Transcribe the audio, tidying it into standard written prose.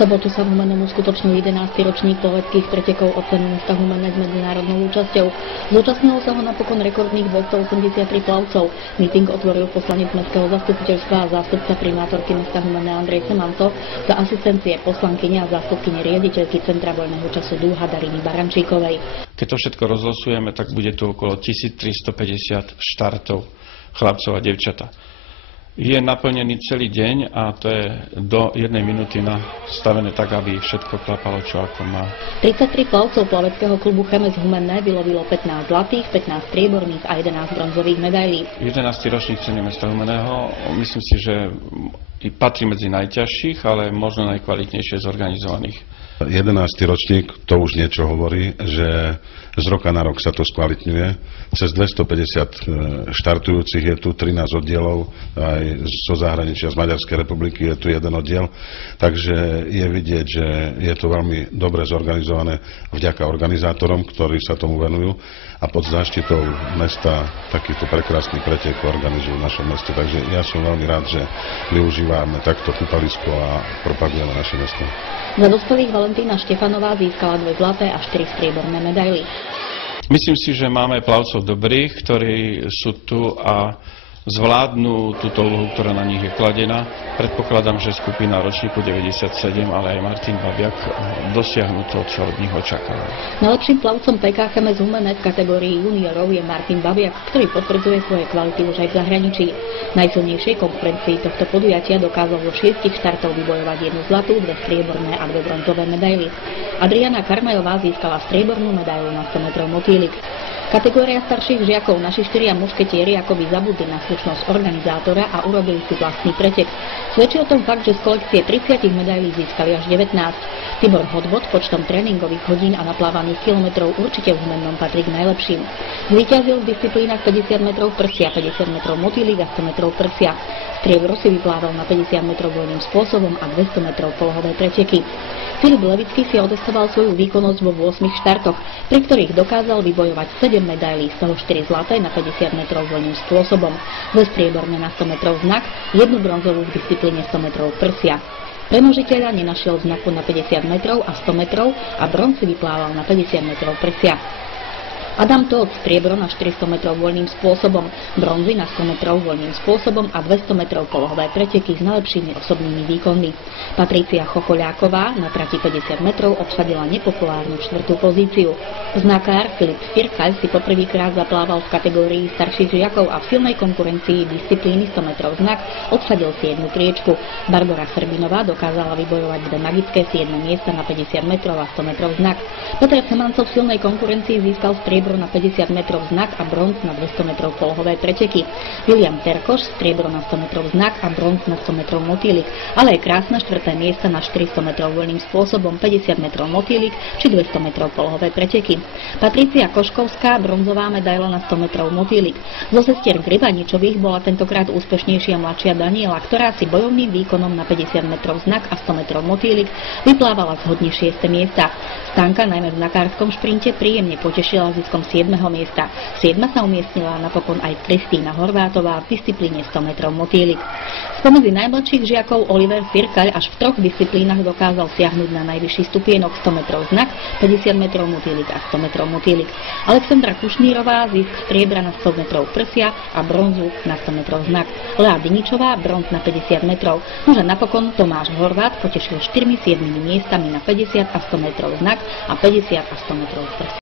V sobotu sa v Humennom uskutočnil 11. ročník plaveckých pretekov o cenu mesta Humenné s medzinárodnou účasťou. Zúčastnilo sa ho napokon rekordných 283 plavcov. Meeting otvoril poslanec mestského zastupiteľstva a zástupca primátorky mesta Humenné Andrej Semanco za asistencie poslankyne a zástupkyne riaditeľky Centra voľného času Dúha Dariny Barančíkovej. Keď to všetko rozlosujeme, tak bude tu okolo 1350 štartov chlapcov a devčata. Je naplnený celý deň a to je do 1 minúty nastavené tak, aby všetko klapalo, čo ako má. 33 plavcov plaveckého klubu Chemes Humenné vylovilo 15 zlatých, 15 strieborných a 11 bronzových medailí. 11. ročník ceny mesta Humenného, myslím si, že patrí medzi najťažších, ale možno najkvalitnejšie zorganizovaných. 11. ročník, to už niečo hovorí, že z roka na rok sa to skvalitňuje. Cez 250 štartujúcich je tu 13 oddielov, aj zo zahraničia, z Maďarskej republiky je tu jeden oddiel. Takže je vidieť, že je to veľmi dobre zorganizované vďaka organizátorom, ktorí sa tomu venujú a pod záštitou mesta takýto prekrásny pretek organizujú v našom meste. Takže ja som veľmi rád, že využívame takto kúpalisko a propagujeme naše mesto. Za dospelých Valentína Štefanová získala 2 zlaté a 4 strieborné medaily. Myslím si, že máme plavcov dobrých, ktorí sú tu a zvládnu túto úlohu, ktorá na nich je kladená. Predpokladám, že skupina ročníku 97, ale aj Martin Babiak dosiahnu to, čo od nich očakáva. Najlepším plavcom PK Chemes Humenné v kategórii juniorov je Martin Babiak, ktorý potvrdzuje svoje kvality už aj v zahraničí. V najsilnejšej konkurencii tohto podujatia dokázal zo 6 štartov vybojovať 1 zlatú, 2 strieborné a 2 bronzové medaily. Adriana Karmajová získala striebornú medailu na 100 metrov motýlik. Kategória starších žiakov naši 4 mušketieri akoby zabudli na slušnosť organizátora a urobili si vlastný pretek. Svedčí o tom fakt, že z kolekcie 30 medailí získali až 19. Tibor Hodvod počtom tréningových hodín a naplávaných kilometrov určite v Humennom patrí k najlepším. Zvíťazil v disciplínach 50 metrov prsia, 50 metrov motýlik a 100 metrov prsia. Striebro si vyplával na 50 metrov voľným spôsobom a 200 metrov polohové preteky. Filip Levický si otestoval svoju výkonnosť vo 8 štartoch, pri ktorých dokázal vybojovať 7 medailí, z toho 4 zlaté na 50 metrov voľným spôsobom, 2 strieborné na 100 metrov znak, 1 bronzovú v disciplíne 100 metrov prsia. Premnožiteľa nenašiel znaku na 50 metrov a 100 metrov a bronz si vyplával na 50 metrov prsia. Adam Tóth striebro na 400 metrov voľným spôsobom, bronzy na 100 metrov voľným spôsobom a 200 metrov polohové preteky s najlepšími osobnými výkonmi. Patrícia Chochoľáková na trati 50 metrov obsadila nepopulárnu 4. pozíciu. Znakár Filip Firkaľ si poprvýkrát zaplával v kategórii starších žiakov a v silnej konkurencii disciplíny 100 metrov znak obsadil si 1 priečku. Barbora Srbinová dokázala vybojovať 2 magické 7 miesta na 50 metrov a 100 metrov znak. Petr Semancov v silnej konkurencii získal striebro na 50 metrov znak a bronz na 200 metrov polohové preteky. William Terkoš striebro na 100 metrov znak a bronz na 100 metrov motýlik, ale je krásne 4. miesta na 400 metrov voľným spôsobom, 50 metrov motýlik či 200 metrov polohové preteky. Patrícia Koškovská bronzová medaila na 100 metrov motýlik. Zo sestier Gribaničových bola tentokrát úspešnejšia mladšia Daniela, ktorá si bojovným výkonom na 50 metrov znak a 100 metrov motýlik vyplávala zhodne 6. miesta. Stanka najmä v znakárskom šprinte príjemne potešila ziskom 7. miesta. 7. sa umiestnila napokon aj Kristína Horvátová v disciplíne 100 metrov motýlik. Spomedzi najmladších žiakov Oliver Firkaľ až v 3 disciplínach dokázal siahnuť na najvyšší stupienok 100 metrov znak, 50 metrov motýlik a 100 metrov motýlik. Alexandra Kušnírová získ striebra na 100 metrov prsia a bronzu na 100 metrov znak. Lea Diničová bronz na 50 metrov. Nože napokon Tomáš Horvát potešil 4 7 miestami na 50 a 100 metrov znak a 50 a 100 metrov prsia.